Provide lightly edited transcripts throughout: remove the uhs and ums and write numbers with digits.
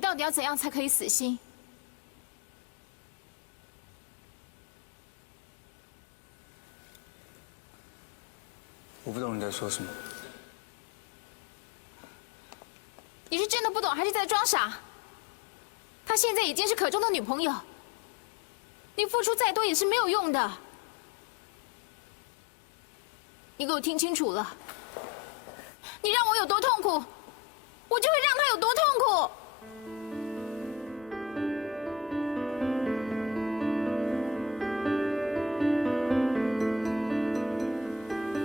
你到底要怎样才可以死心？我不懂你在说什么。你是真的不懂，还是在装傻？她现在已经是可中的女朋友，你付出再多也是没有用的。你给我听清楚了，你让我有多痛苦，我就会让她有多痛苦。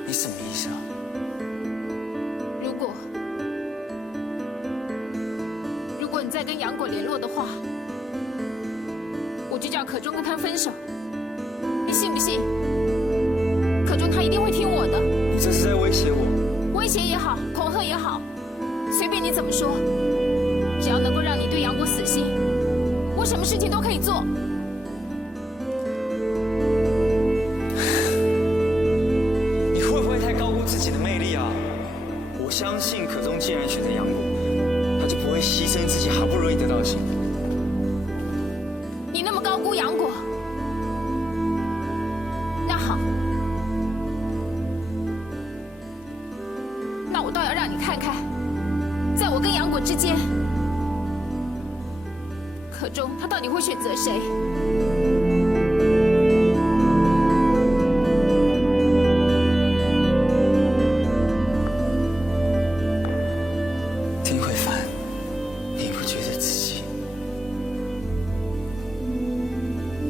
你什么意思啊？如果你再跟杨果联络的话，我就叫可中跟他分手。你信不信？可中他一定会听我的。你这是在威胁我？威胁也好，恐吓也好，随便你怎么说，只要能够让你对杨果死心，我什么事情都可以做。你会不会太高估自己的魅力啊？我相信可中既然选择杨果，他就不会牺牲自己好不容易得到的幸福。你那么高估杨果，那好，那我倒要让你看看，在我跟杨果之间，可中他到底会选择谁？丁慧凡，你不觉得自己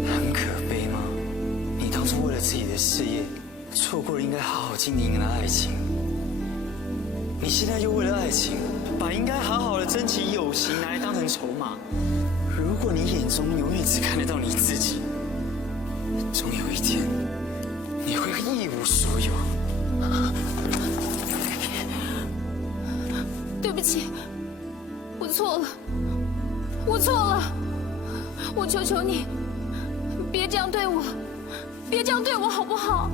很可悲吗？你当初为了自己的事业，错过了应该好好经营的爱情。你现在又为了爱情，把应该好好的珍惜友情拿来当成筹码。如果你眼中永远只看得到你自己，总有一天你会一无所有。对不起，我错了，我错了，我求求你，别这样对我，别这样对我好不好？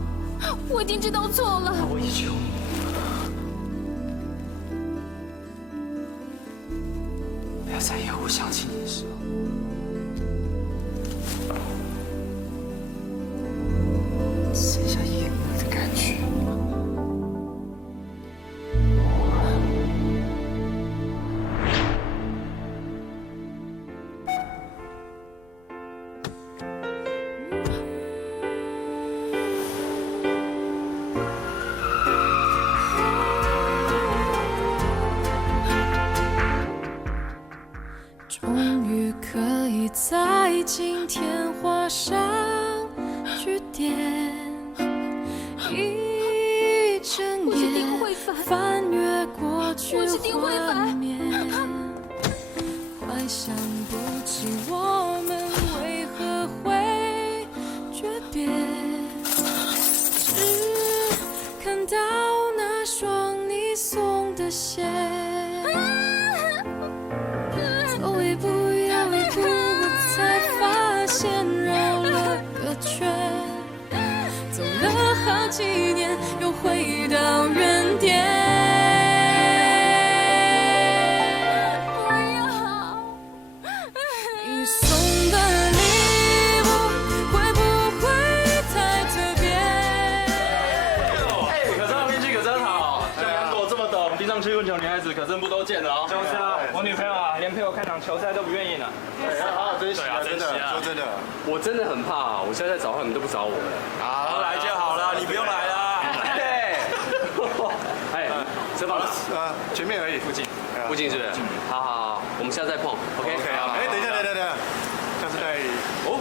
我已经知道错了。我也求你，不要在以后我想起你的时候，剩下厌恶的感觉。终于可以在今天画上句点，一睁我是丁眼慧凡，翻阅过去我是丁慧画凡。面，快想不起我们为何会诀别，只看到那双你送的鞋。走一步又一步，我才发现绕了个圈，走了好几年，又回到原点。你送的礼物会不会太特别？可真运气可真好，像杨果这么懂，地上曲棍球女孩子可真不多见的哦。就是啊，我女朋友啊，连陪我看场球赛都不愿意呢。要好好珍惜啊，真的，说真的，我真的很怕，我现在找他们都不找我了。好来就好了，你不用来啦。对，哎，车房前面而已，附近，附近是不是？好好好，我们下次再碰。OK。好。哎，等一下，下次带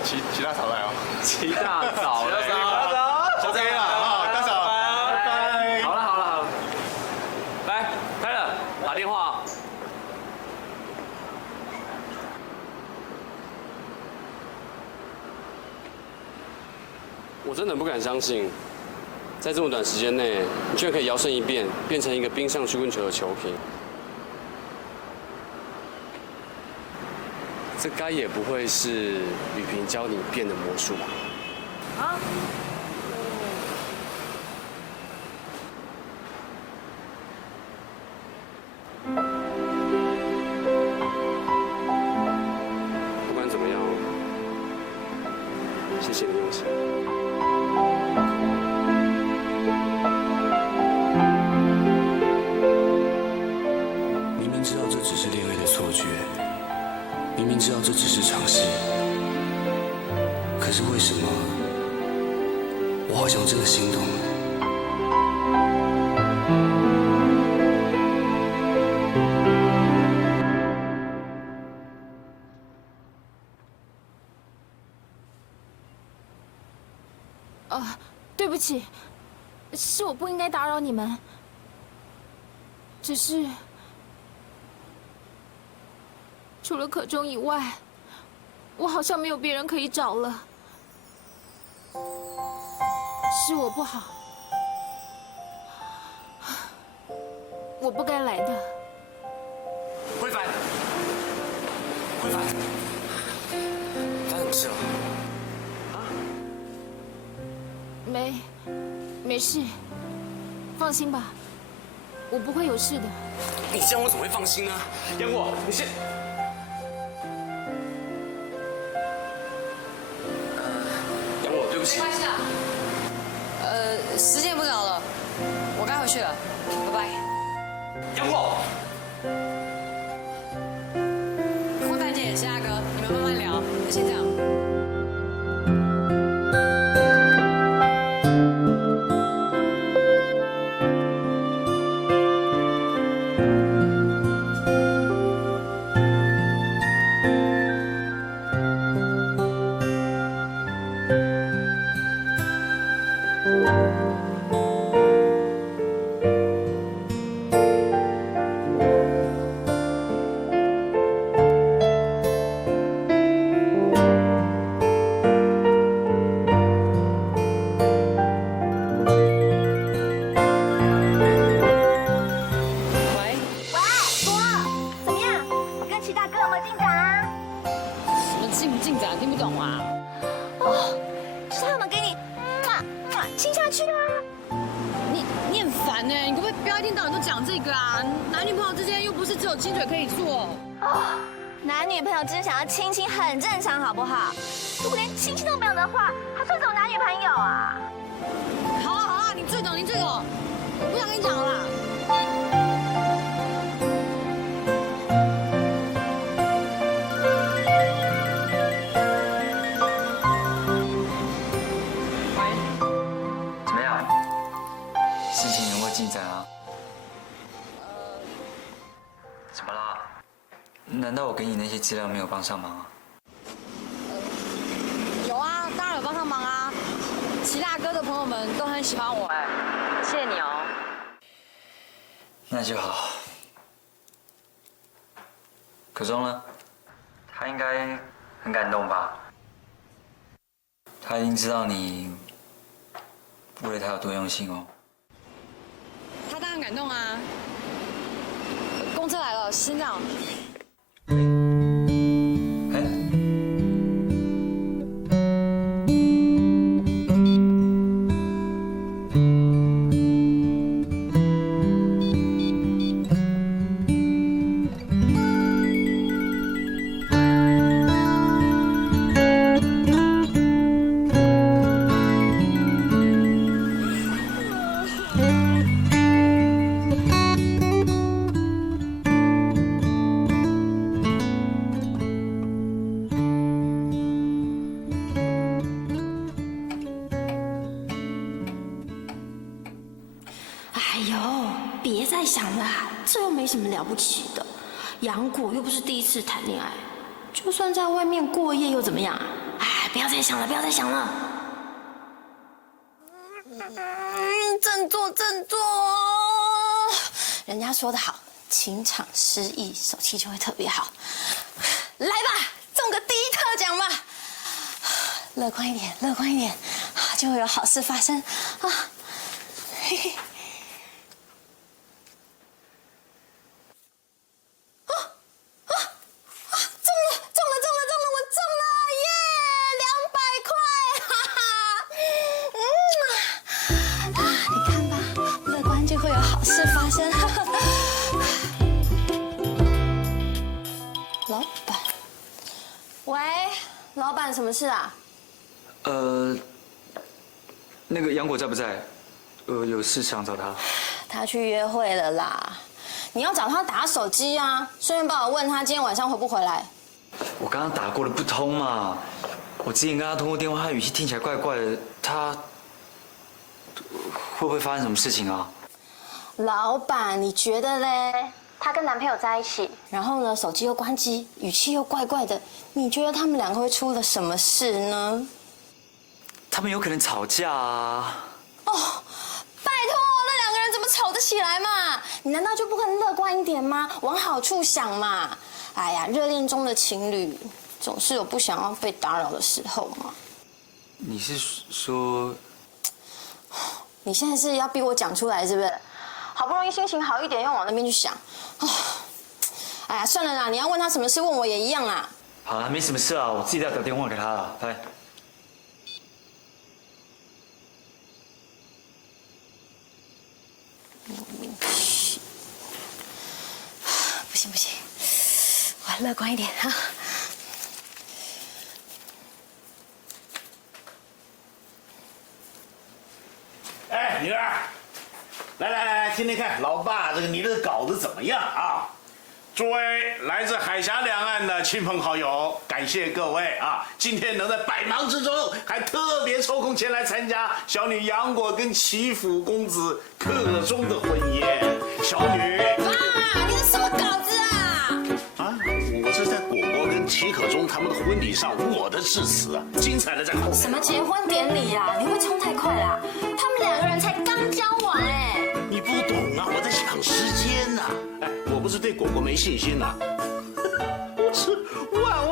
齐大嫂来哦。齐大嫂，齐大嫂，OK 了，好，大嫂，拜拜。好了，来，开了，打电话。我真的不敢相信，在这么短时间内，你居然可以摇身一变，变成一个冰上曲棍球的球评。这该也不会是雨萍教你变的魔术吧？啊？谢谢你用心。明明知道这只是恋爱的错觉，明明知道这只是场戏，可是为什么我好像真的心动了？对不起，是我不应该打扰你们。只是，除了可中以外，我好像没有别人可以找了。是我不好，我不该来的。慧凡，慧凡，发生什么事了？没事，放心吧，我不会有事的。你这样我怎么会放心呢？杨果，你先。杨果，对不起。没关系啦。时间不早了，我该回去了，拜拜。杨果。慧凡姐、谢大哥，你们慢慢聊，先这样。亲下去啊！你很烦呢，你可不可以不要一天到晚都讲这个啊？男女朋友之间又不是只有亲嘴可以做。男女朋友只是想要亲亲很正常，好不好？如果连亲亲都没有的话，还算什么男女朋友啊？好啊好啊，你最懂，我不想跟你讲了啦。事情有没有进展啊？怎么啦？难道我给你那些资料没有帮上忙啊？有啊，当然有帮上忙啊。齐大哥的朋友们都很喜欢我哎，谢谢你哦。那就好。可中呢？他应该很感动吧？他一定知道你为了他有多用心哦。他当然感动啊！公车来了，先这样。哎，哎呦，别再想了，这又没什么了不起的。杨果又不是第一次谈恋爱，就算在外面过夜又怎么样啊？哎，不要再想了，不要再想了。振作，振作！人家说得好，情场失意，手气就会特别好。来吧，中个第一特奖吧！乐观一点，乐观一点，就会有好事发生啊！嘿嘿。老板，喂，老板，什么事啊？那个杨果在不在？有事想找他。他去约会了啦。你要找他打手机啊，顺便帮我问他今天晚上回不回来。我刚刚打过了不通嘛。我之前跟他通过电话，他语气听起来怪怪的，他会不会发生什么事情啊？老板，你觉得嘞？她跟男朋友在一起，然后呢，手机又关机，语气又怪怪的，你觉得他们两个会出了什么事呢？他们有可能吵架啊。哦，拜托，那两个人怎么吵得起来嘛？你难道就不可能乐观一点吗？往好处想嘛。哎呀，热恋中的情侣总是有不想要被打扰的时候嘛。你是说？你现在是要逼我讲出来是不是？好不容易心情好一点，又往那边去想。哦，哎呀，算了啦，你要问他什么事，问我也一样啦。好了，没什么事啊，我自己再打电话给他了。来。不行不行，我要乐观一点哈。哎，女儿，来，听听看，老爸这个你的稿子怎么样啊？诸位来自海峡两岸的亲朋好友，感谢各位啊！今天能在百忙之中，还特别抽空前来参加小女杨果跟齐府公子克中的婚宴。小女，爸，你是什么稿子啊？啊，我是在果果跟齐可中他们的婚礼上我的致辞啊，精彩的在后面。什么结婚典礼啊？你会冲太快啦！他们两个人才刚交往哎。你不懂啊，我在抢时间呐！哎，我不是对果果没信心呐，我是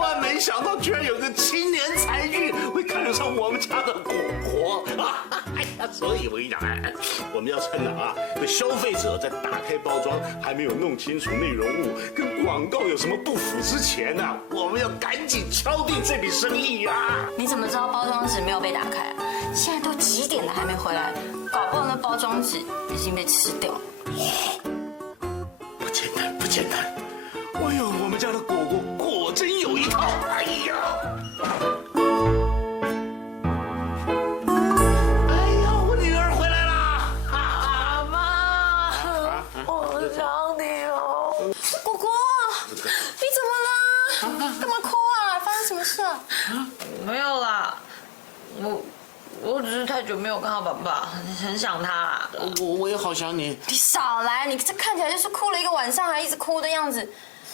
万没想到，居然有个青年才俊会看得上我们家的果果啊！哎呀，所以我跟你讲，哎，我们要趁着啊，这消费者在打开包装还没有弄清楚内容物跟广告有什么不符之前呢，我们要赶紧敲定这笔生意啊！你怎么知道包装纸没有被打开啊？现在都几点了还没回来，搞不好那包装纸已经被吃掉了。不简单！哎呦，我们家的果果果真有一套！哎呀！哎呀，我女儿回来啦！妈，我想你哦。果果，你怎么了？干嘛哭啊？发生什么事啊？没有啦，我只是太久没有看到爸爸，很想他啦。我也好想你。你少来！你这看起来就是哭了一个晚上，还一直哭的样子。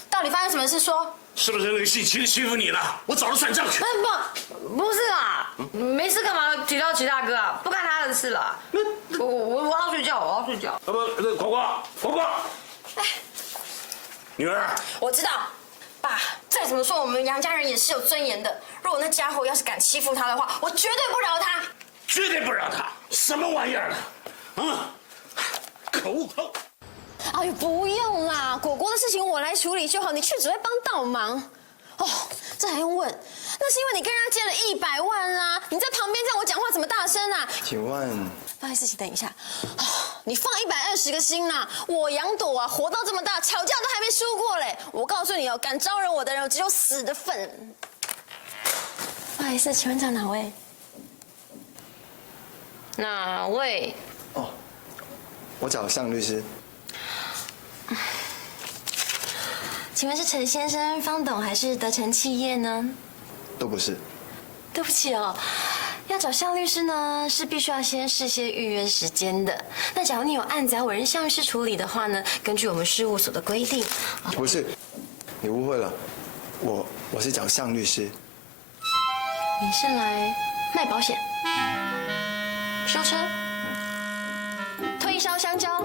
到底发生什么事？说。是不是那个姓齐的欺负你了？我找他算账去。不是啦，没事干嘛提到齐大哥啊？不干他的事啦。我要睡觉，我要睡觉。不，那果果，女儿。我知道，爸，再怎么说我们杨家人也是有尊严的。如果那家伙要是敢欺负他的话，我绝对不饶他。绝对不饶他！什么玩意儿的？啊！可恶！哎呦，不用啦，果果的事情我来处理就好，你却只会帮倒忙。哦，这还用问？那是因为你跟人家借了100万啦！你在旁边这样，我讲话怎么大声啊？请问，不好意思，请等一下。哦，你放120个心啦！我杨朵啊，活到这么大，吵架都还没输过嘞。我告诉你哦，敢招惹我的人，只有死的份。不好意思，请问找哪位？哪位？哦，我找向律师。请问是陈先生、方董还是德成企业呢？都不是。对不起哦，要找向律师呢，是必须要先事先预约时间的。那假如你有案子要委任向律师处理的话呢，根据我们事务所的规定，不是，你误会了，我是找向律师。你是来卖保险、修车、推销香蕉。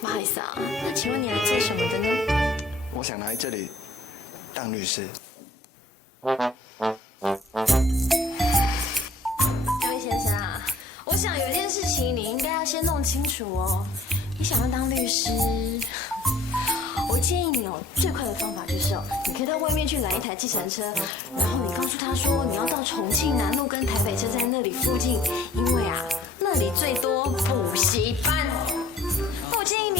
不好意思啊，那请问你来做什么的呢？我想来这里当律师。各位先生啊，我想有件事情你应该要先弄清楚哦。你想要当律师，我建议你哦，最快的方法就是哦，你可以到外面去拦一台计程车，然后你告诉他说你要到重庆南路跟台北车站那里附近，因为啊那里最多补习班。我建议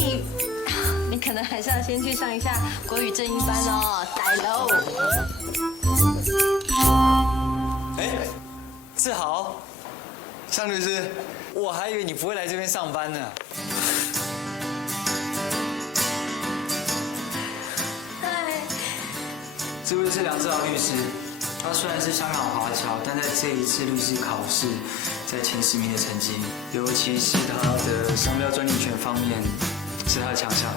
你可能还是要先去上一下国语正音班哦，歹喽。哎，志豪，向律师，我还以为你不会来这边上班呢。嗨，这位是梁志豪律师，他虽然是香港华侨，但在这一次律师考试在前10名的成绩，尤其是他的商标专利权方面是他的强项。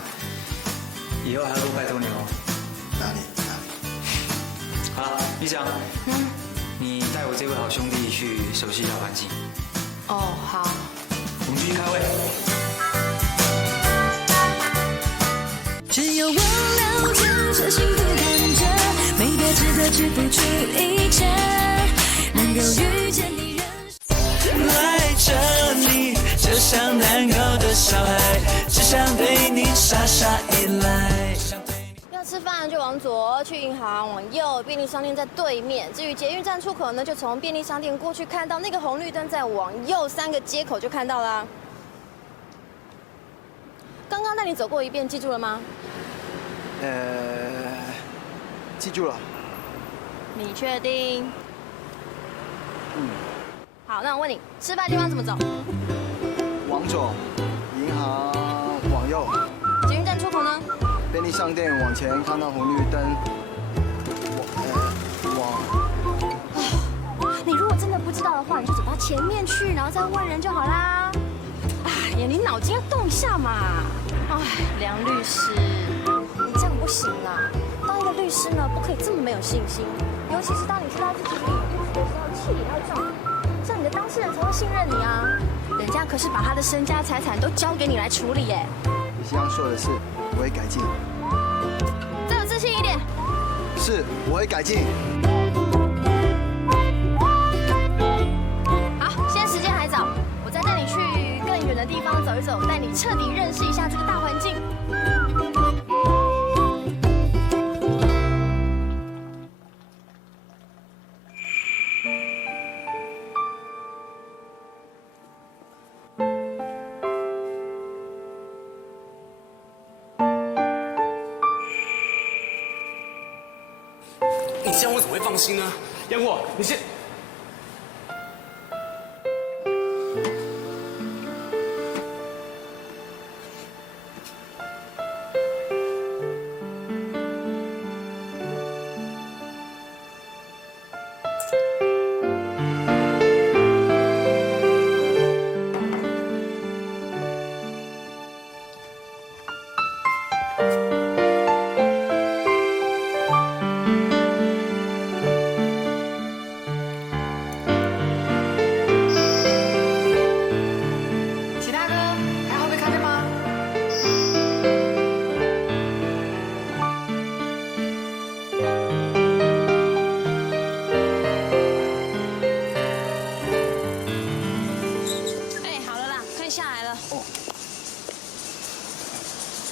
以后还要多拜托你哦。哪里？好了，李想，你带我这位好兄弟去熟悉一下环境。哦，好。我们继续开会。只有我了解这幸福感觉，没别值得去付出一切，能够遇见你赖着你，就像难搞的小孩，只想对你傻傻依赖。要吃饭就往左，去银行往右，便利商店在对面。至于捷运站出口呢，就从便利商店过去，看到那个红绿灯，再往右3个街口就看到啦。刚刚带你走过一遍，记住了吗？记住了。你确定？好，那我问你，吃饭地方怎么走？往左，银行往右，捷运站出口呢？便利商店往前看到红绿灯，你如果真的不知道的话，你就走到前面去，然后再问人就好啦。哎呀，你脑筋要动一下嘛！哎，梁律师，你这样不行啦。当一个律师呢，不可以这么没有信心，尤其是当你知道自己是有律师的时候，气也要壮，这样你的当事人才会信任你啊。人家可是把他的身家财产都交给你来处理耶。你这样说的是，我会改进。再有自信一点。是，我会改进。好，现在时间还早，我再带你去更远的地方走一走，带你彻底认识一下这个大环境。你这样我怎么会放心呢？杨果，你先。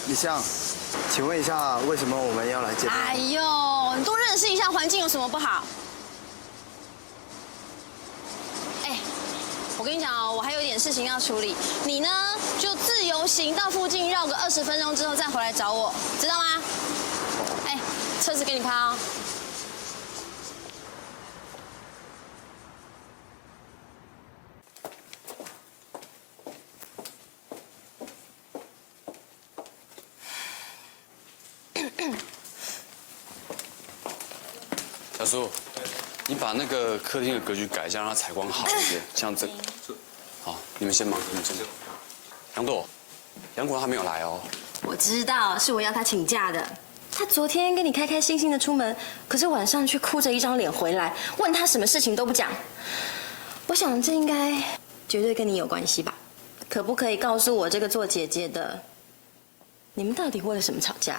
李湘，请问一下，为什么我们要来见面？哎呦，你多认识一下环境有什么不好？哎，我跟你讲哦，我还有一点事情要处理，你呢就自由行到附近绕个20分钟之后再回来找我，知道吗？哎，车子给你开哦。小苏，你把那个客厅的格局改一下，让它采光好一点，像这。好，你们先忙，你们先忙。杨朵，杨果他没有来哦。我知道，是我要他请假的。他昨天跟你开开心心的出门，可是晚上却哭着一张脸回来，问他什么事情都不讲。我想这应该绝对跟你有关系吧？可不可以告诉我这个做姐姐的，你们到底为了什么吵架？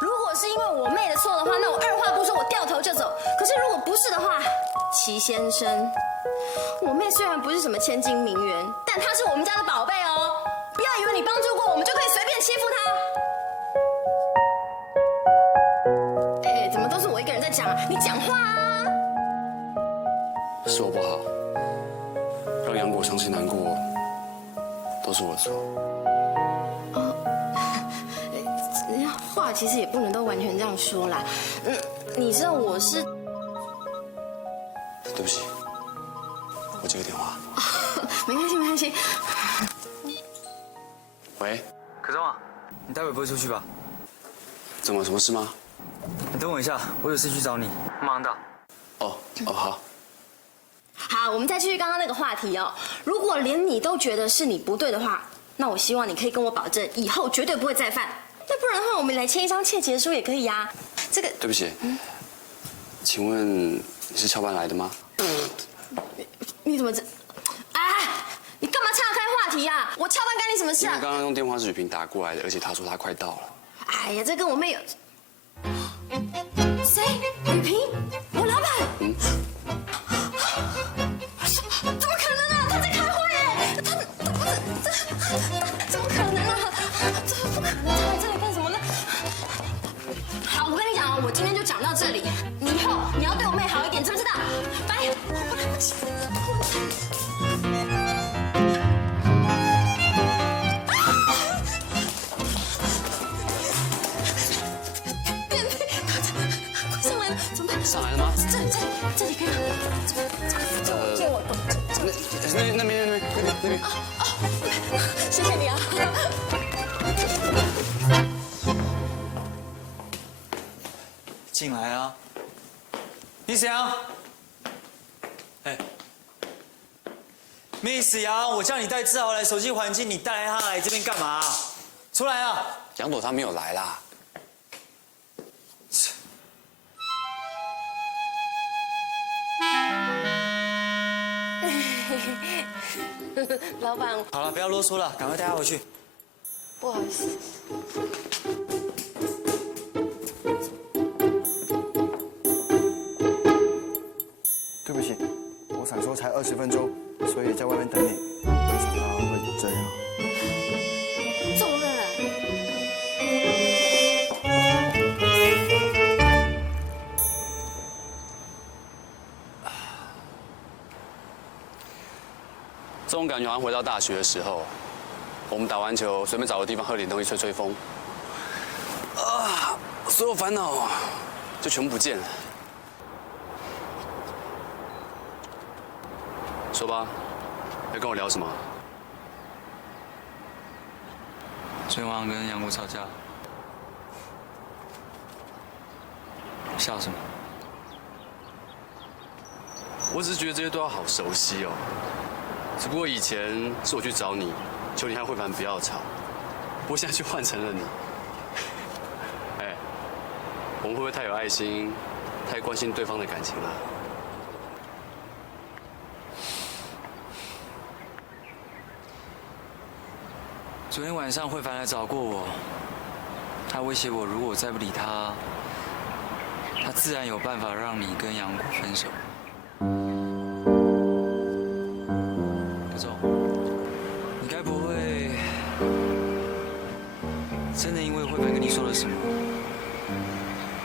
如果是因为我妹的错的话，那我二话不说，我掉头就走。可是如果不是的话，齐先生，我妹虽然不是什么千金名媛，但她是我们家的宝贝哦。不要以为你帮助过我们就可以随便欺负她。哎，怎么都是我一个人在讲啊？你讲话啊！是我不好，让杨果伤心难过，都是我的错。话其实也不能都完全这样说啦。你知道我是……对不起，我接个电话。没关系，没关系。喂，可中啊，你待会不会出去吧？怎么什么事吗？你等我一下，我有事去找你，忙到。哦，好。好，我们再继续刚刚那个话题哦。如果连你都觉得是你不对的话，那我希望你可以跟我保证，以后绝对不会再犯。那不然的话，我们来签一张切结书也可以呀。这个对不起，请问你是翘班来的吗？你怎么这？哎，你干嘛岔开话题呀？我翘班干你什么事啊？因为刚刚用电话是雨萍打过来的，而且她说她快到了。哎呀，这跟我妹有……谁？雨萍？我老板？怎么可能啊？他在开会耶！他不是这怎么可能啊？这不可能！他来这里干什么呢？好，我跟你讲啊，我今天就讲到这里。你以后你要对我妹好一点，知不知道？拜，我来不及。上来了吗？这里可以。借我那边。谢谢你啊。进来啊！你是杨？哎 ，Miss 杨，我叫你带志豪来熟悉环境，你带他来这边干嘛？出来啊！杨朵她没有来啦。老板，好了，不要啰嗦了，赶快带他回去。不好意思。对不起，我想说才20分钟，所以在外面等你，没想到会这样。走了。这种感觉好像回到大学的时候，我们打完球，随便找个地方喝点东西吹吹风，所有烦恼就全部不见了。说吧，要跟我聊什么？昨天晚上跟杨果吵架，笑什么？我只是觉得这些都要好熟悉哦。只不过以前是我去找你，求你和慧凡不要吵，不过现在却换成了你。哎，我们会不会太有爱心，太关心对方的感情了？昨天晚上慧凡来找过我，他威胁我，如果我再不理他，他自然有办法让你跟杨果分手。可总，你该不会真的因为慧凡跟你说了什么，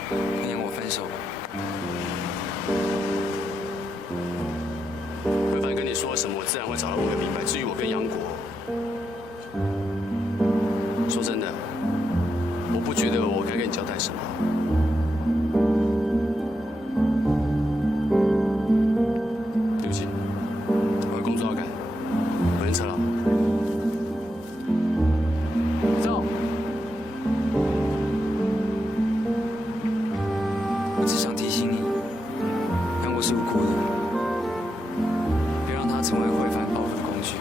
跟杨果分手吧？慧凡跟你说了什么，我自然会找到我个明白。至于我跟杨果，说真的，我不觉得我该跟你交代什么。对不起，我有工作要干，我先撤了。走。我只想提醒你，杨果是无辜的，别让他成为慧凡报复的工具。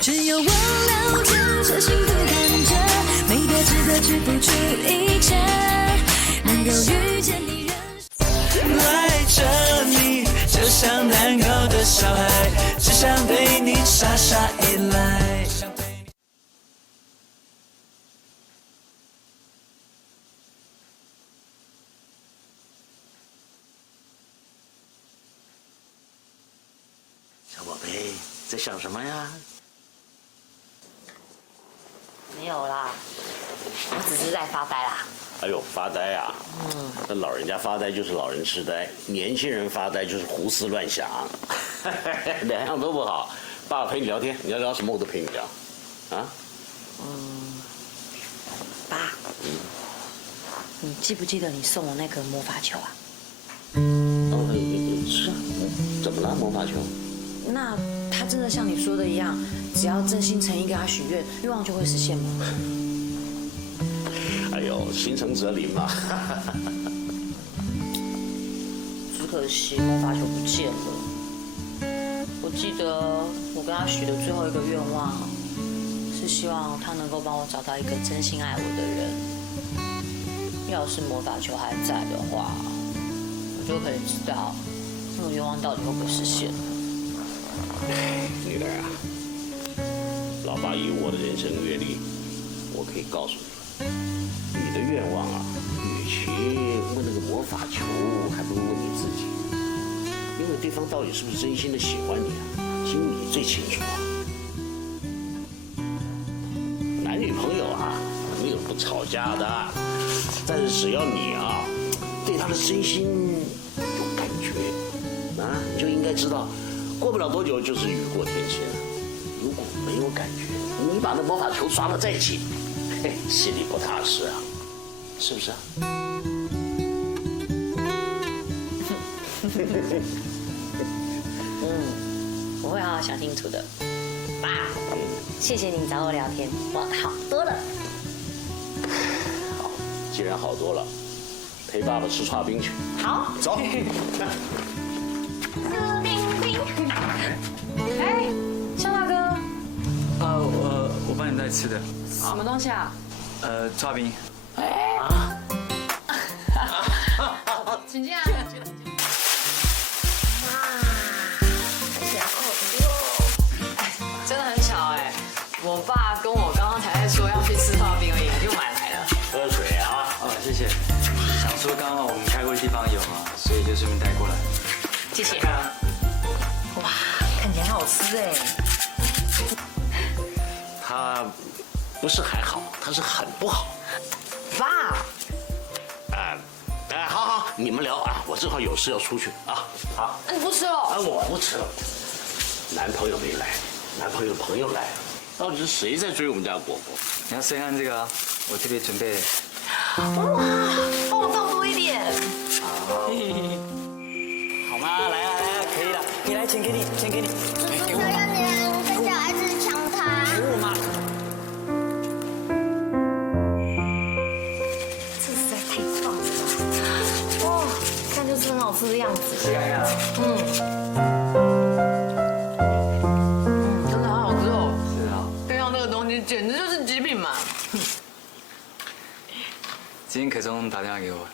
只有我了解这幸福感觉，美得值得去付出一切，能够遇见你赖着你，就像难搞的小孩，只想对你傻傻依赖。小宝贝，在想什么呀？没有啦，我只是在发呆啦。哎呦，发呆啊！那老人家发呆就是老人痴呆，年轻人发呆就是胡思乱想，两样都不好。爸爸陪你聊天，你要聊什么我都陪你聊。啊？爸，你记不记得你送我那个魔法球啊？是啊，怎么了？魔法球？那他真的像你说的一样，只要真心诚意跟他许愿，愿望就会实现吗？哎呦，心诚则灵嘛。只可惜魔法球不见了。我记得我跟他许的最后一个愿望，是希望他能够帮我找到一个真心爱我的人。要是魔法球还在的话，我就可以知道那个愿望到底会不会实现。女儿啊，老爸以我的人生阅历，我可以告诉你，你的愿望啊，与其问那个魔法球，还不如问你自己，因为对方到底是不是真心的喜欢你啊，心里最清楚啊。男女朋友啊，没有不吵架的，但是只要你啊，对他的真心有感觉，啊，你就应该知道。过不了多久就是雨过天晴了。如果没有感觉，你把那魔法球抓得再紧，嘿，心里不踏实啊，是不是啊？我会好好想清楚的。爸，谢谢你找我聊天，我好多了。好，既然好多了，陪爸爸吃刨冰去。好，走。哎，向大哥，我帮你带吃的。什么东西啊？刨冰。请进啊！真的很巧哎，我爸跟我刚刚才在说要去吃刨冰而已，就买来了。喝水啊！谢谢。想说刚好我们开过的地方有嘛，所以就顺便带过来。谢谢。哇，看起来很好吃哎。他不是还好，他是很不好。爸。好，你们聊啊，我正好有事要出去啊。好。你不吃了？我不吃了。男朋友没来，男朋友的朋友来了，到底是谁在追我们家果果？你要先看这个啊，我特别准备。哇，帮我倒多一点。好吗？来啊，可以了，你来，钱给你，钱给你。这个人跟小孩子抢他。给我嘛。这实在太棒了！哇，看就是很好吃的样子。吃看看。真的好好吃哦。是啊。配上这个东西，简直就是极品嘛。今天可中打电话给我。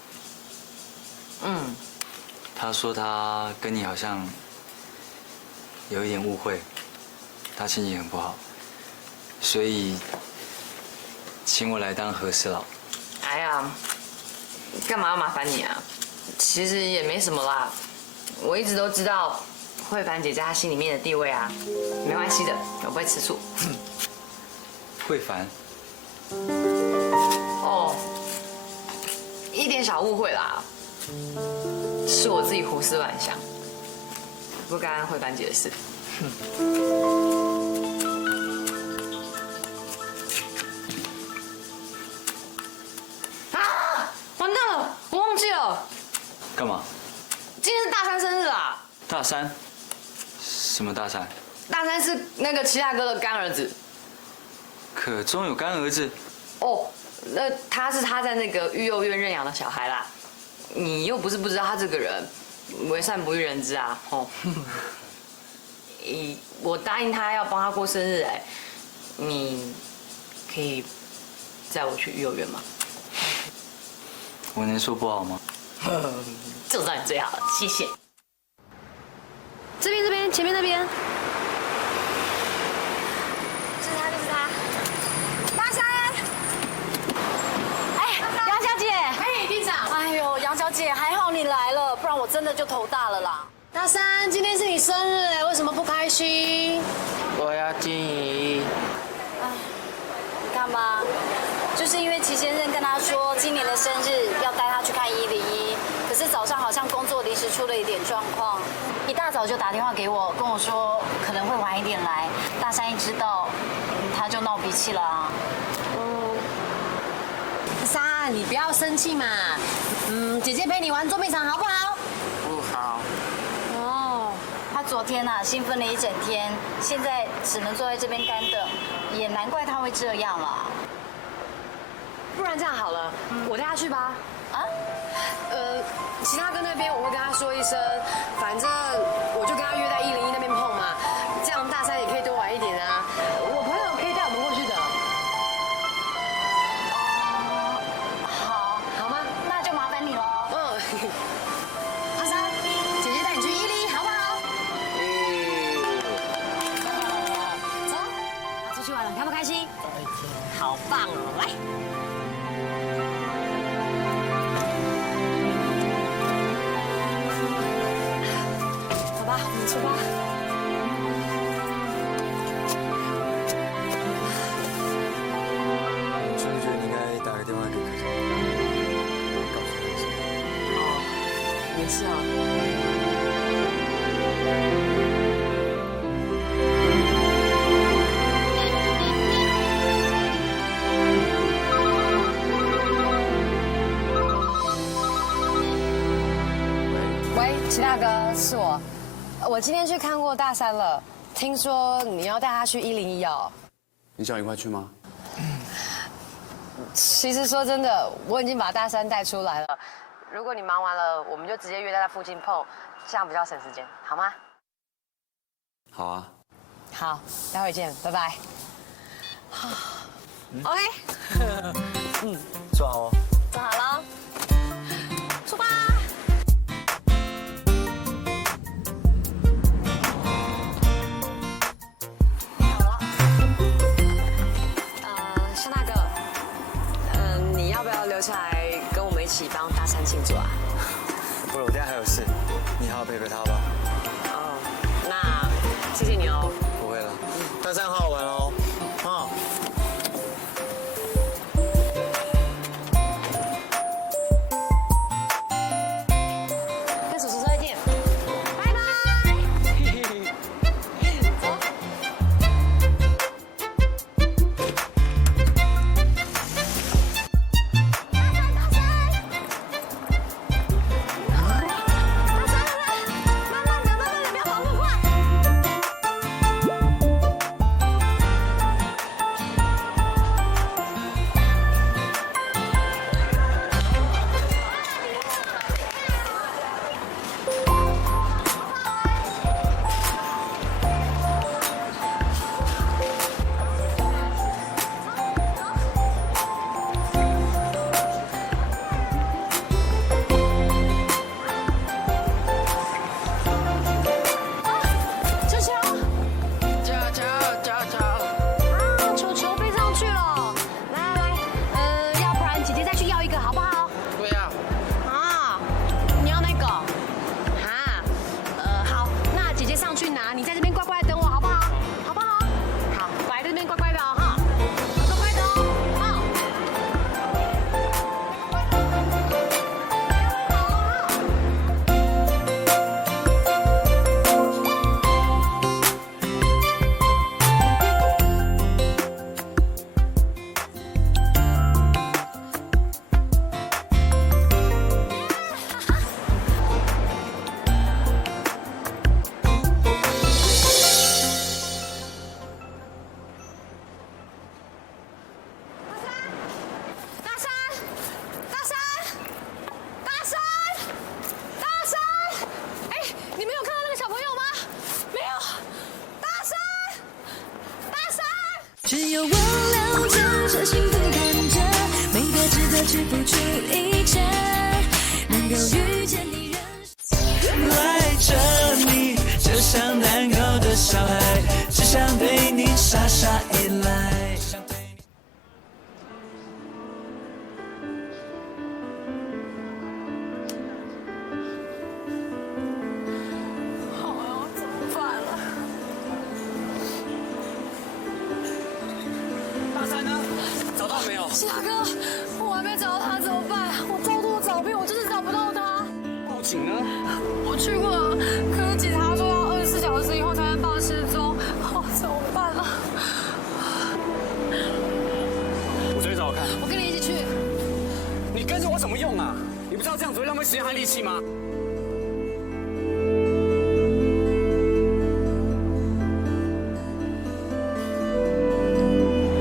他说他跟你好像有一点误会，他心情很不好，所以请我来当和事佬。哎呀，干嘛要麻烦你啊？其实也没什么啦，我一直都知道慧凡姐在她心里面的地位啊，没关系的，我不会吃醋。慧凡。哦，一点小误会啦。是我自己胡思乱想，不干慧凡姐的事。啊！完蛋了，我忘记了，干嘛？今天是大三生日啦！大三？什么大三？大三是那个齐大哥的干儿子。可中有干儿子？哦，那他是他在那个育幼院认养的小孩啦。你又不是不知道他这个人，为善不欲人知啊！哦，我答应他要帮他过生日，哎，你可以载我去育幼院吗？我能说不好吗？就知道你最好了，谢谢。这边，前面那边。就是他。大山。哎，杨小姐。哎，店长。哎呦，杨小姐，还好你来了，不然我真的就头大了啦。大山，今天是你生日哎，为什么不开心？我要静怡。你看吧，就是因为齐先生跟他说今年的生日要带他去看101，可可是早上好像工作临时出了一点状况，一大早就打电话给我，跟我说可能会晚一点来。大山一知道，他就闹脾气了啊。莎，你不要生气嘛。姐姐陪你玩捉迷藏好不好？不好。哦，他昨天啊兴奋了一整天，现在只能坐在这边干等，也难怪他会这样啦。不然这样好了，我带他去吧。啊？其他哥那边我会跟他说一声，反正我就跟他约在101那边碰嘛，这样大山也可以多玩一点啊。我朋友可以带我们过去的。好吗？那就麻烦你喽。大山，姐姐带你去101好不好？走，要出去玩了，开不开心？好棒哦，来。好吧，我们出发。我真的觉得你应该打个电话给可可，告诉他一声。哦，也是啊。喂，齐大哥，是我。我今天去看过大山了，听说你要带他去101哦。你想一块去吗？其实说真的，我已经把大山带出来了。如果你忙完了，我们就直接约在他附近碰，这样比较省时间，好吗？好啊。好，待会见，拜拜。OK， 做好哦。做好了，出发。山大哥，你要不要留下来跟我们一起帮大山庆祝啊？不了，我等下还有事，你好好陪陪他吧。哦，那谢谢你哦。不会了，大山好好玩哦。啊。跟叔叔说再见，拜拜。走。只有我了解，这幸福看着，美得值得去付出一切，能够遇见你人爱着你，就像难搞的小孩，只想对你傻傻依赖。找到没有？大哥，我还没找到他怎么办？我超多找遍，我就是找不到他。警呢？我去过了，可是警察说要24小时以后才能报失踪，怎么办啊？我追找看。我跟你一起去。你跟着我什么用啊？你不知道这样只会浪费时间和力气吗？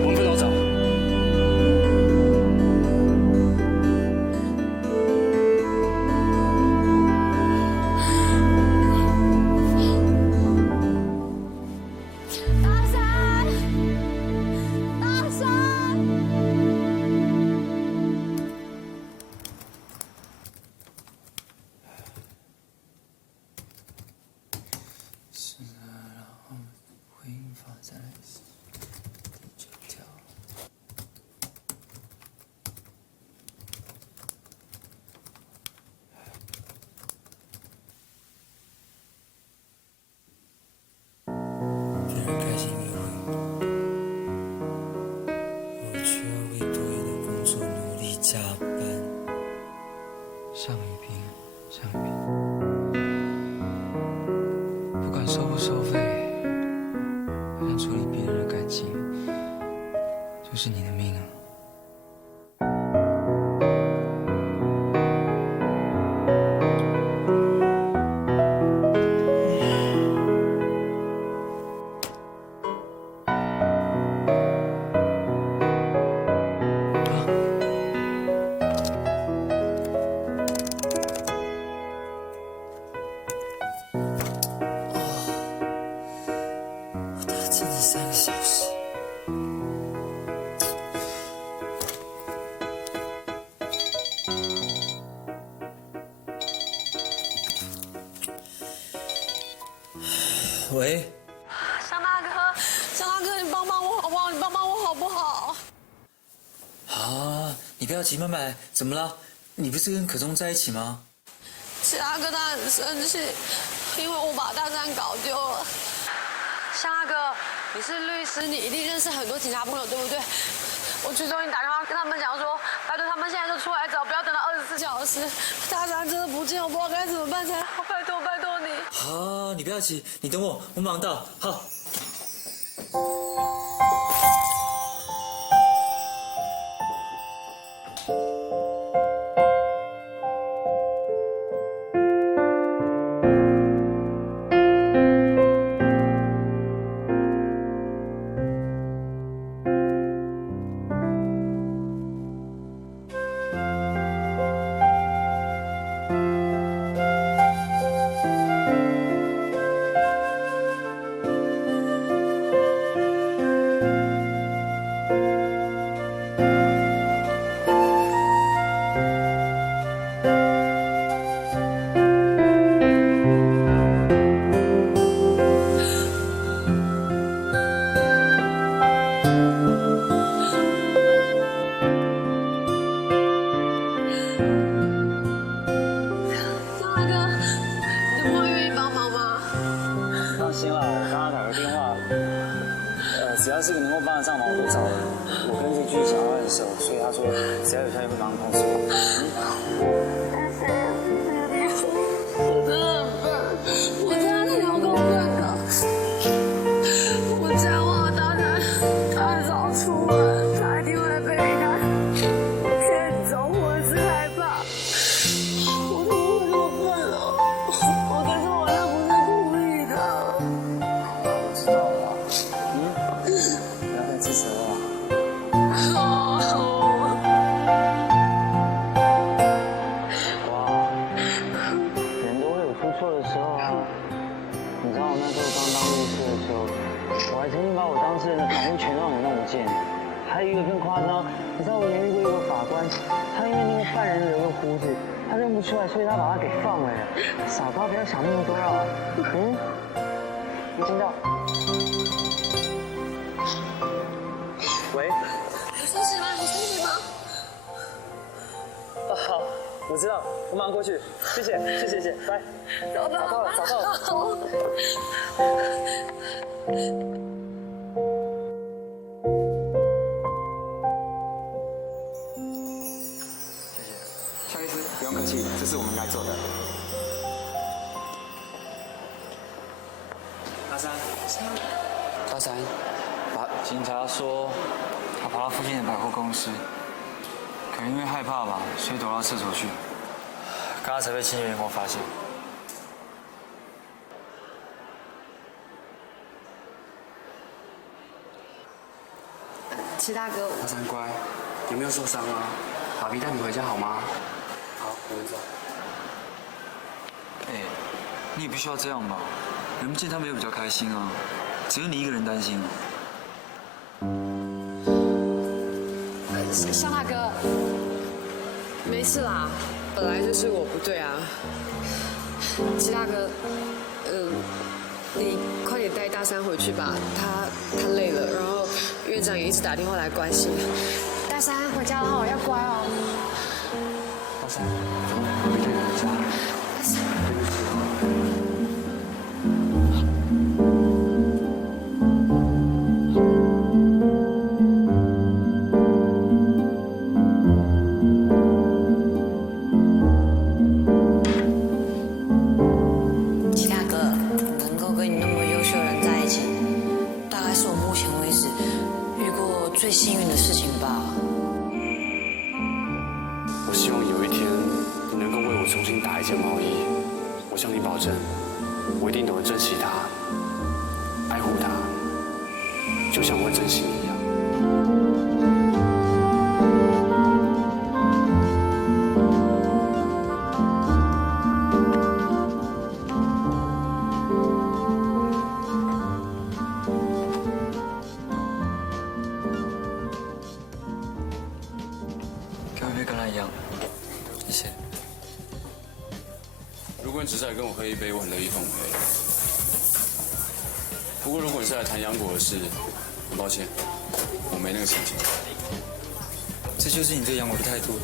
我们分头找。大山，大山。别人开心约会，我却要为多余的工作努力加班。向雨萍，向雨萍，不管收不收费，好像处理别人的感情就是你的命啊。整整3个小时。喂，香大哥，你帮帮我好不好？你帮帮我好不好？啊，你不要急，慢慢来。怎么了？你不是跟可中在一起吗？其他哥他很生气，因为我把大山搞丢了。香大哥，你是律师，你一定认识很多警察朋友，对不对？我去中营打电话跟他们讲说，拜托他们现在就出来找，不要等到24小时。大山真的不见，我不知道该怎么办才好，拜托你。好，你不要急，你等我，我马上到。好。只要是个能够帮得上忙，我都找人。我跟这具小孩很熟，所以他说只要有消息会马上通知我。我真的很笨，我真的是有够笨的。我讲话大胆，他很少出门，他一定会被看。我骗你走，我是害怕。我怎么会这么笨啊？我跟说我那不是故意的。我知道了。不要再自责了。哇，人都会有出错的时候啊。你知道我那时候刚当律师的时候，我还曾经把我当事人的法律全让我弄不见。还有一个更夸张，你知道我以前遇过一个法官，他因为那个犯人留了胡子，他认不出来，所以他把他给放了。傻瓜，不要想那么多啊。没听到？喂？有消息吗？有消息吗？好，我知道，我马上过去。谢谢，拜。找到了。好。谢谢，肖律师，不用客气，这是我们该做的。山，警察说他跑到附近的百货公司，可能因为害怕吧，所以躲到厕所去。刚刚才被清洁员工发现。齐大哥，大山乖，有没有受伤啊？爸比带你回家好吗？好，我们走。哎，你也不需要这样吧？人不见他们也比较开心啊，只有你一个人担心啊。肖大哥，没事啦，本来就是我不对啊。齐大哥，你快点带大山回去吧，他累了，然后院长也一直打电话来关心。大山回家了哦，要乖哦。大山，我带你回家。大山。最幸运的事情吧。我希望有一天你能够为我重新打一件毛衣，我向你保证，我一定懂得珍惜它，爱护它，就像我会珍惜你一样。如果你只是来跟我喝一杯，我很乐意奉陪。不过如果你是来谈杨果的事，很抱歉，我没那个心情。这就是你对杨果的态度。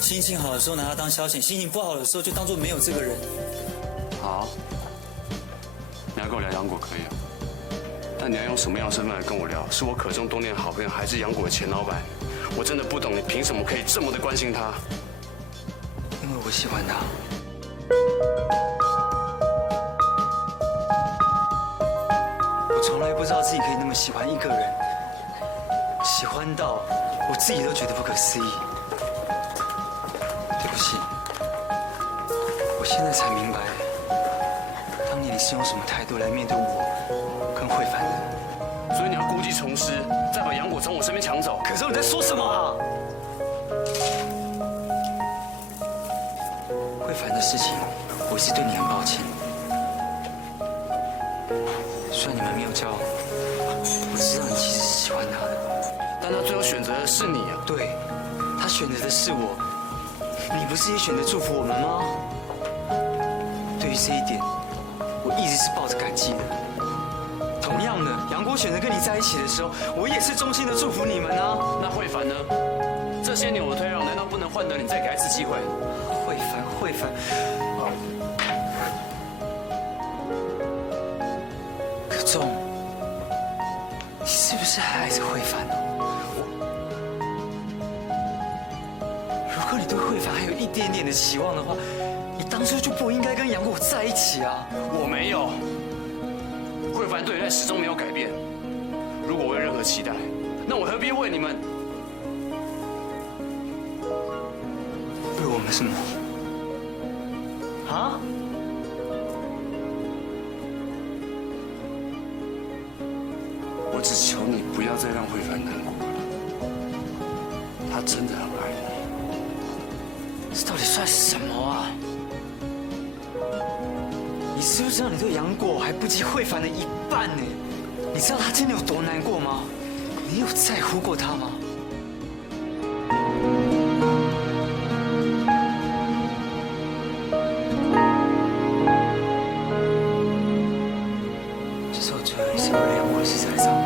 心情好的时候拿他当消遣，心情不好的时候就当作没有这个人。好，你要跟我聊杨果可以啊，但你要用什么样的身份来跟我聊？是我可中多年的好朋友，还是杨果的前老板？我真的不懂你凭什么可以这么的关心他。因为我喜欢他。我从来不知道自己可以那么喜欢一个人，喜欢到我自己都觉得不可思议。对不起，我现在才明白，当年你是用什么态度来面对我跟慧凡的。所以你要故技重施，再把杨果从我身边抢走。可是你在说什么啊？慧凡的事情，我一直对你很抱歉。虽然你们没有交往，我知道你其实是喜欢他的，但他最后选择的是你啊。对，他选择的是我，你不是也选择祝福我们吗？对于这一点，我一直是抱着感激的。同样的，杨果选择跟你在一起的时候，我也是衷心的祝福你们啊。那慧凡呢？这些年我的退让，难道不能换得你再给他一次机会？慧凡，可仲，你是不是还爱着慧凡呢？如果你对慧凡还有一点点的期望的话，你当初就不应该跟杨果在一起啊。我没有，慧凡对你始终没有改变。如果我有任何期待，那我何必为你们？为我们什么？啊？我只求你不要再让慧凡难过了，他真的很爱你。这到底算什么啊？你知不知道你对杨果还不及慧凡的一半呢？你知道他真的有多难过吗？你有在乎过他吗？这是我最后一次为了杨果的事在找你。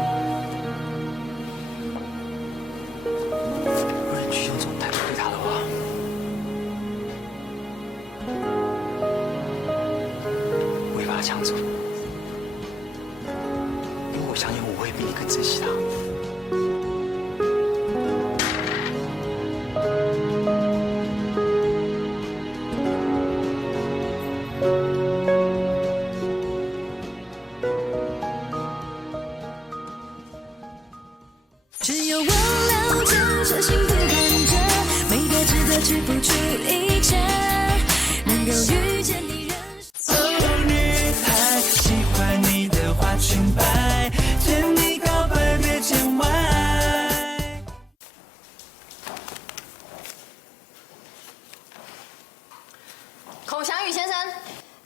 如果你继续用这种态度对他的话，我会把他抢走。因为我相信我会比你更珍惜他。只有我了解这幸福感觉，美得值得去付出一切，能够遇见你。哦，女孩，喜欢你的花裙摆，甜蜜告白别见外。孔祥宇先生，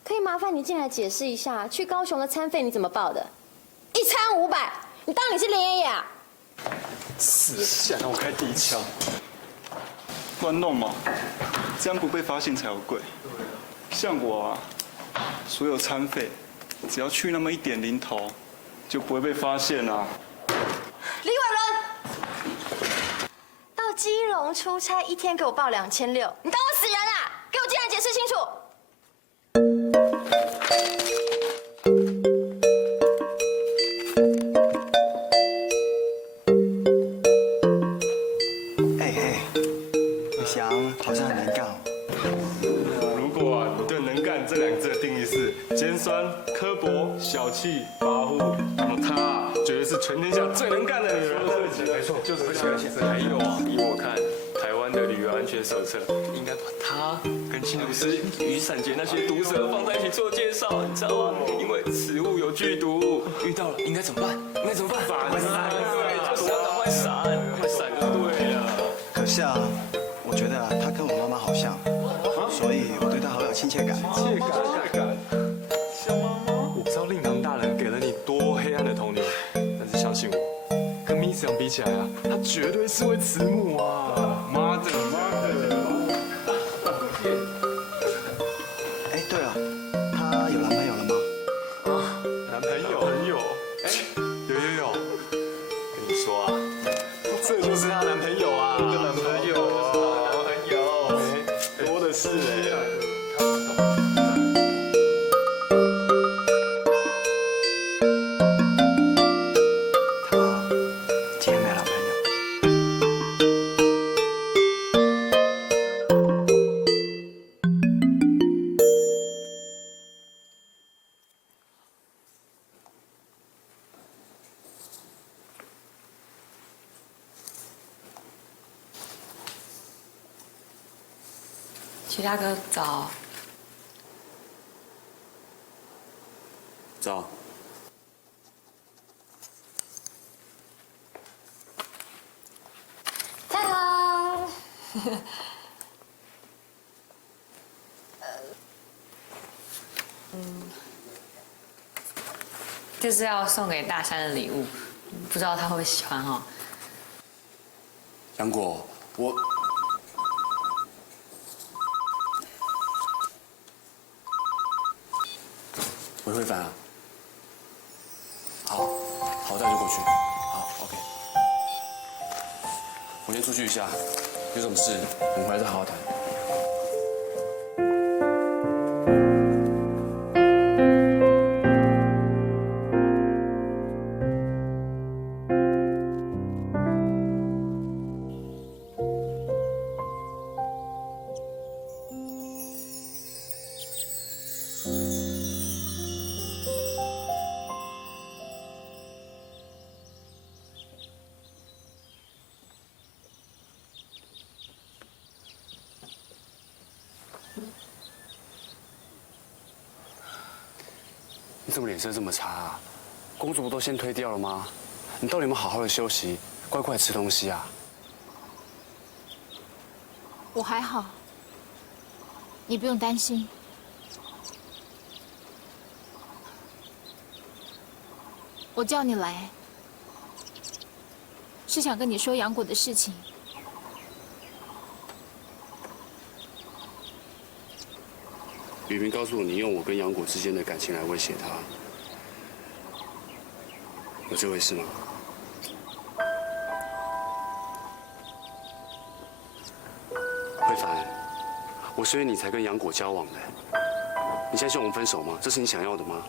可以麻烦你进来解释一下，去高雄的餐费你怎么报的？一餐500，你当你是连爷爷啊？是，想让我开第一枪，乱弄嘛，这样不被发现才有鬼。像我啊，所有餐费只要去那么一点零头，就不会被发现啊。李伟伦，到基隆出差一天给我报2600，你当我死人啊？给我进来解释清楚。伟翔好像很能干哦。如果你对能干这2个字的定义是尖酸、刻薄、小气、跋扈，那么她绝对是全天下最能干的女人。没错，就是这样。还有啊，以我看，台湾的旅游安全手册应该把她跟新竹师、雨伞节那些毒蛇放在一起做介绍，你知道吗？因为此物有剧毒，遇到了应该怎么办？应该怎么办？闪，对，就是要赶快闪，快闪就对了。可是啊，我觉得啊，他跟我妈妈好像，所以我对他好有亲切感。亲切感。像妈妈，我不知道令郎大人给了你多黑暗的童年，但是相信我，跟 Miss 杨比起来啊，她绝对是位慈母啊！妈的！哎，对了，他有男朋友了吗？男朋友？哎，有，跟你说啊，这就是她男朋友啊，男朋友啊，多的是哎。今天没男朋友。徐大哥早。早。太好。这是要送给大山的礼物，不知道他会不会喜欢哈？杨果，韦慧凡啊，好，我带你过去。好 ，OK。我先出去一下，有什么事我们回来再好好谈。你怎么脸色这么差啊？工作不都先推掉了吗？你到底有没有好好的休息，乖乖吃东西啊？我还好，你不用担心。我叫你来，是想跟你说杨果的事情。雨萍告诉我，你用我跟杨果之间的感情来威胁他，有这回事吗？慧凡，我是因为你才跟杨果交往的，你现在希望我们分手吗？这是你想要的吗？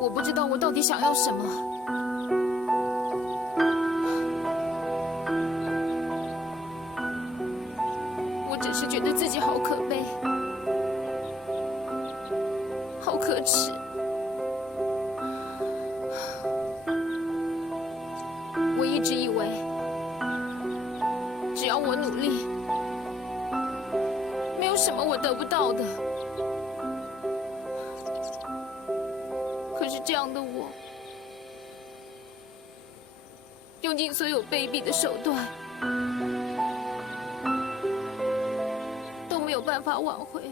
我不知道我到底想要什么。只是觉得自己好可悲，好可耻。我一直以为，只要我努力，没有什么我得不到的。可是这样的我，用尽所有卑鄙的手段，都没有办法挽回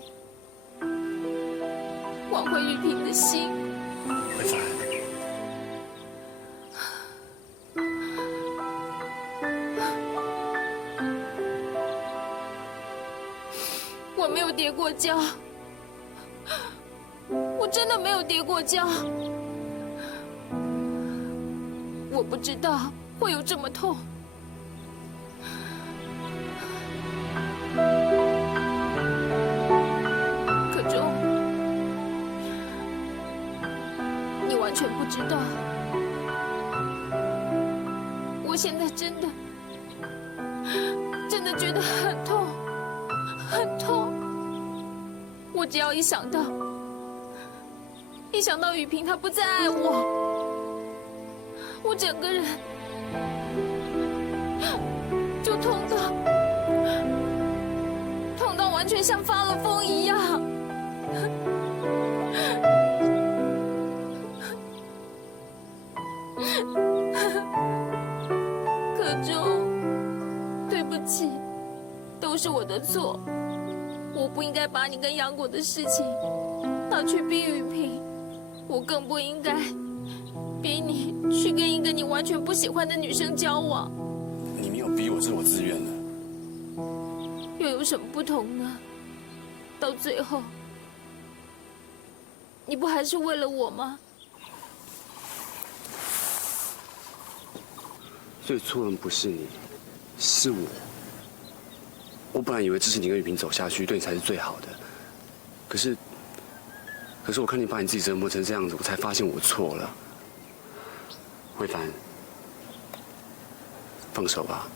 玉萍的心。慧凡，我没有跌过跤，我真的没有跌过跤。我不知道会有这么痛。可钟，你完全不知道，我现在真的觉得很痛，很痛。我只要一想到雨萍她不再爱我，我整个人就痛到完全像发了疯一样。可钟，对不起，都是我的错，我不应该把你跟杨果的事情拿去逼雨萍，我更不应该逼你去跟一个你完全不喜欢的女生交往。你没有逼我，这是我自愿的。又有什么不同呢？到最后，你不还是为了我吗？最错的不是你，是我。我本来以为支持你跟雨萍走下去，对你才是最好的。可是我看你把你自己折磨成这样子，我才发现我错了。慧凡，放手吧。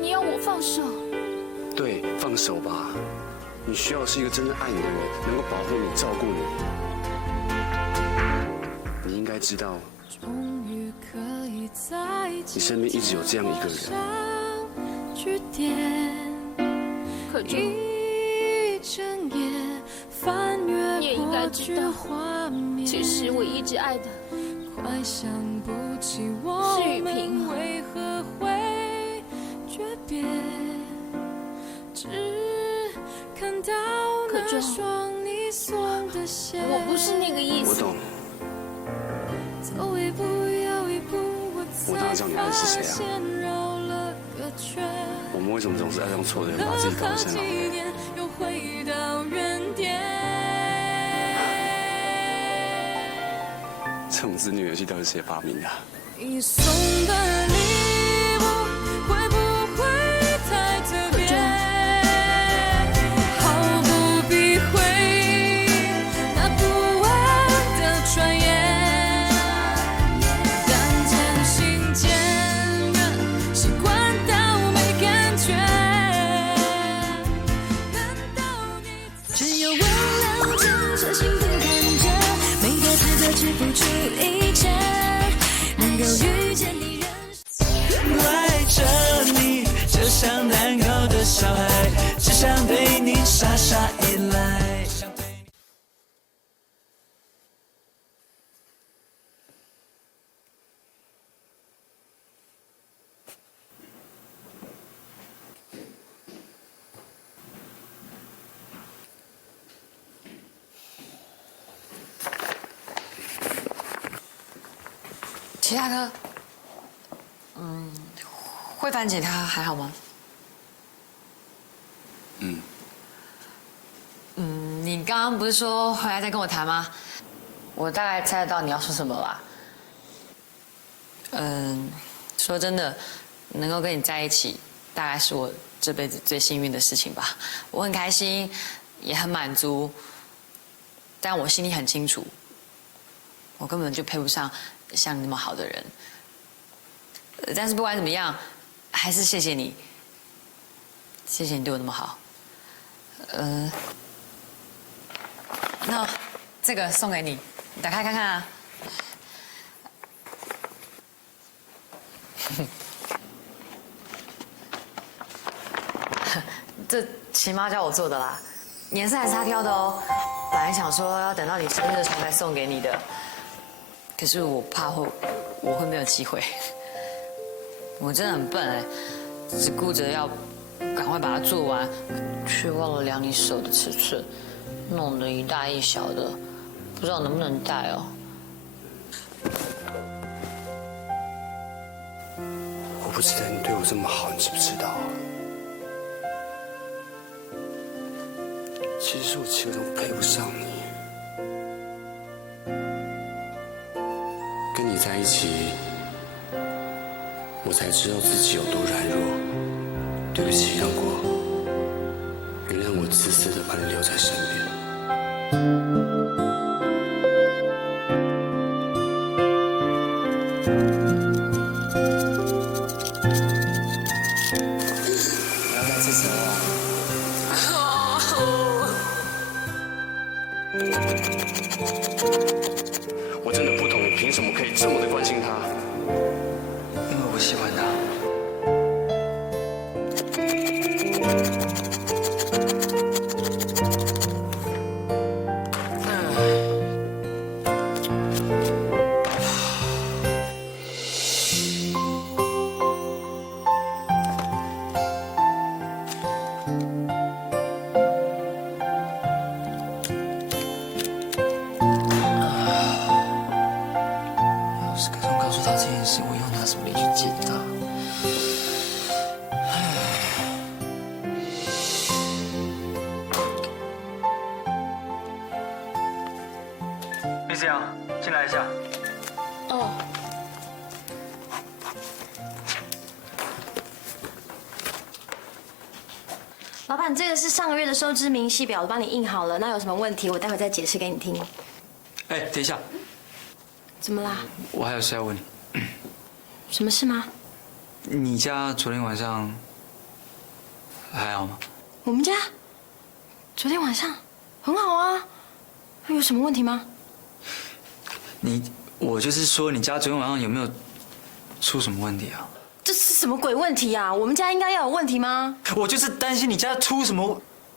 你要我放手？对，放手吧。你需要的是一个真正爱你的人，能够保护你、照顾你。你应该知道，你身边一直有这样一个人。可钟，你也应该知道，其实我一直爱的是雨萍。可钟，我不是那个意思。我懂。我当然知道你爱的是谁啊。我们为什么总是爱上错的人，把自己搞得像老人？这种自虐游戏到底是谁发明的？你送的礼物会不会太特别？毫不避讳那不安的传言，但渐行渐远，习惯到没感觉。只有我了解这幸福感觉，每个字都只付出一切，能够遇见你。爱着你，就像难搞的小孩，只想对你傻傻依赖。齐大哥，慧凡姐她还好吗？你刚刚不是说回来再跟我谈吗？我大概猜得到你要说什么吧。说真的，能够跟你在一起，大概是我这辈子最幸运的事情吧。我很开心，也很满足，但我心里很清楚，我根本就配不上像你那么好的人。但是不管怎么样，还是谢谢你，谢谢你对我那么好。那这个送给你，你打开看看啊。这齐妈叫我做的啦，颜色还是她挑的哦。本来想说要等到你生日的时候再送给你的，可是我怕我会没有机会。我真的很笨哎，只顾着要赶快把它做完，却忘了量你手的尺寸，弄得一大一小的，不知道能不能戴哦。我不值得你对我这么好，你知不知道？其实我几个都配不上你。跟你在一起，我才知道自己有多软弱。对不起，杨果，原谅我自私的把你留在身边。不要再自责了。我真的不懂你凭什么可以这么的关心他。因为我喜欢他。要是改天告诉他这件事，我又拿什么理去见他？Miss Yang，进来一下。哦。老板，这个是上个月的收支明细表，我帮你印好了。那有什么问题，我待会再解释给你听。哎，等一下，怎么啦？我还有事要问你。什么事吗？你家昨天晚上还好吗？我们家昨天晚上很好啊，有什么问题吗？我就是说，你家昨天晚上有没有出什么问题啊？这是什么鬼问题啊？我们家应该要有问题吗？我就是担心你家出什么